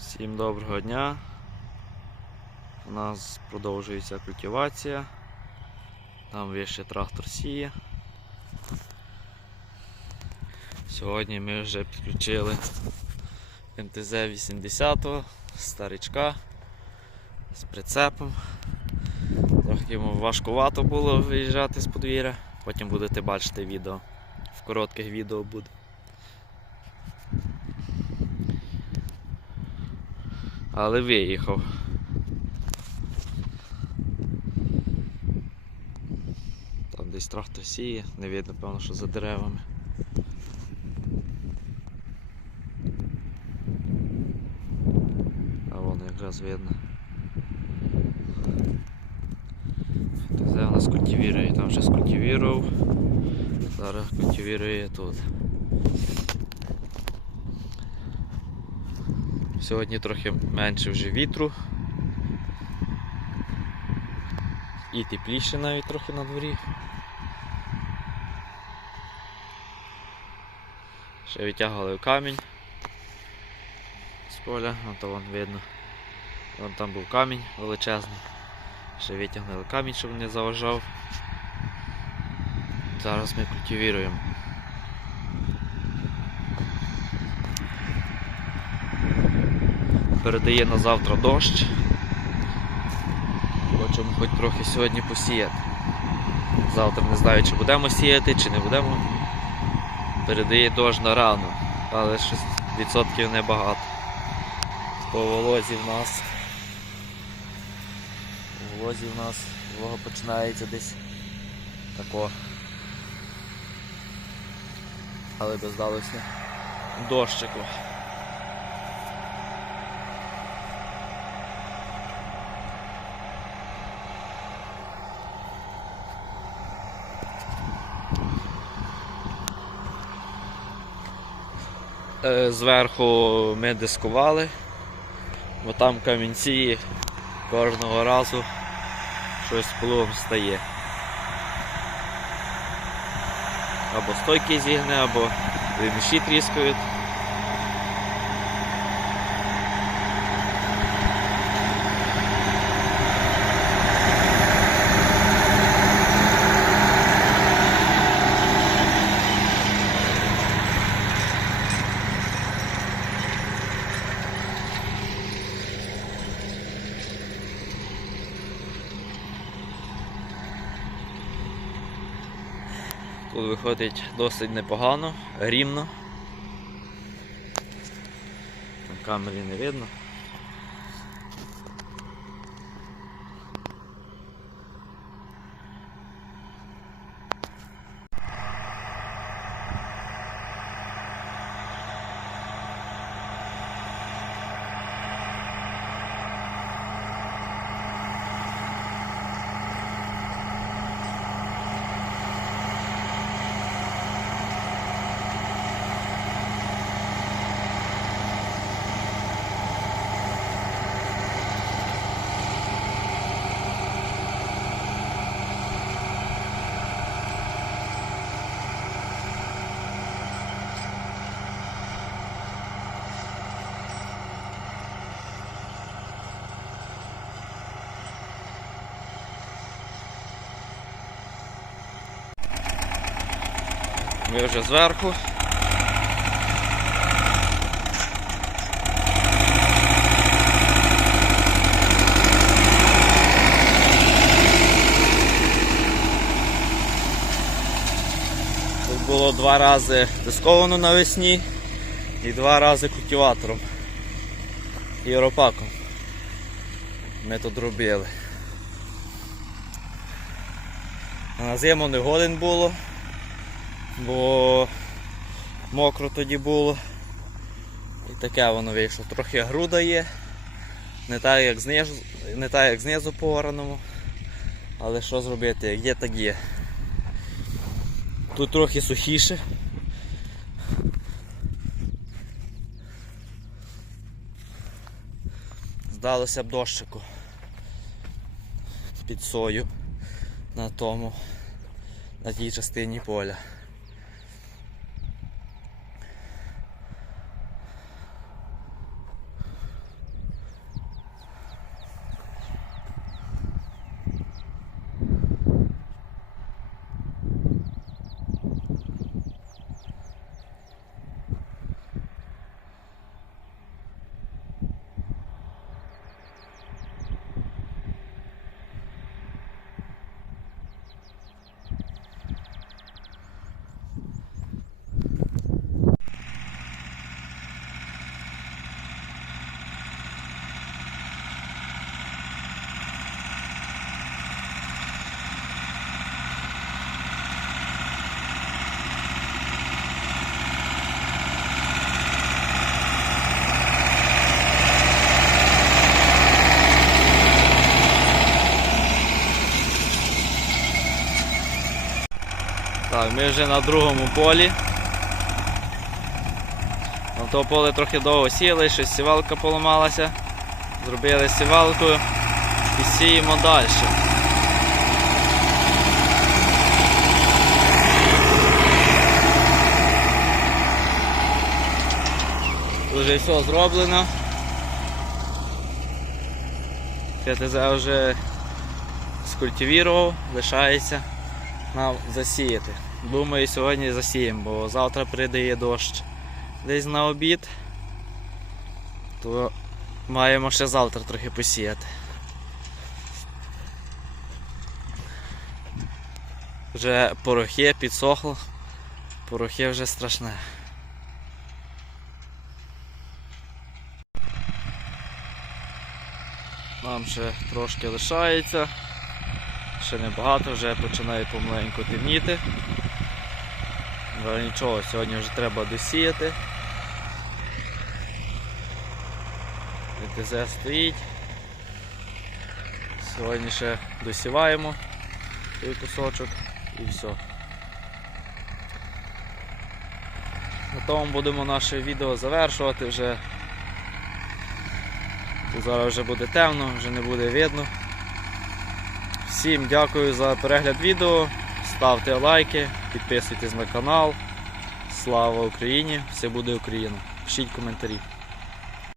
Всім доброго дня. У нас продовжується культивація. Там вище трактор сіє. Сьогодні ми вже підключили МТЗ 80 старичка з прицепом. Трохи йому важкувато було виїжджати з подвір'я. Потім будете бачити відео. В коротких відео буде. Але виїхав. Там десь трактор сіє, не видно, певно, що за деревами. А воно якраз видно. Це у нас культивірує, там вже скультивірував. Зараз культивірує тут. Сьогодні трохи менше вже вітру. І тепліше навіть трохи на дворі. Ще витягували камінь з поля, вон то вон видно. Вон там був камінь величезний. Ще витягнули камінь, щоб не заважав. Зараз ми культивіруємо. Передає на завтра дощ. Хочемо хоч трохи сьогодні посіяти. Завтра не знаю, чи будемо сіяти, чи не будемо. Передає дощ на рано, але щось відсотків небагато. По волозі в нас. У волозі в нас волога починається десь тако. Але би здалося дощику. Зверху ми дискували, бо там камінці кожного разу щось плугом стає. Або стойки зігне, або реміші тріскають. Тут виходить досить непогано, рівно. На камері не видно. Ми вже зверху. Тут було два рази дисковано навесні і два рази культиватором і ропаком. Ми тут робили. На зиму не годен було бо мокро тоді було. І таке воно вийшло. Трохи груда є. Не так як знизу, не так як знизу по ораному. Але що зробити, як є, так є. Тут трохи сухіше. Здалося б дощику під сою на тому, на тій частині поля. Так, ми вже на другому полі. На то поле трохи довго сіли, щось сівалка поламалася. Зробили сівалку і сіємо далі. Вже все зроблено. КТЗ вже скультивірував, лишається нам засіяти. Думаю, сьогодні засіємо, бо завтра прийде дощ десь на обід, то маємо ще завтра трохи посіяти. Вже порохи підсохло, порохи вже страшне. Нам ще трошки лишається. Ще небагато, вже починає помаленьку темніти. Але нічого, сьогодні вже треба досіяти. ДТЗ стоїть. Сьогодні ще досіваємо цей кусочок і все. На тому будемо наше відео завершувати вже. Зараз вже буде темно, вже не буде видно. Всім дякую за перегляд відео. Ставте лайки, підписуйтесь на канал. Слава Україні! Все буде Україна! Пишіть коментарі.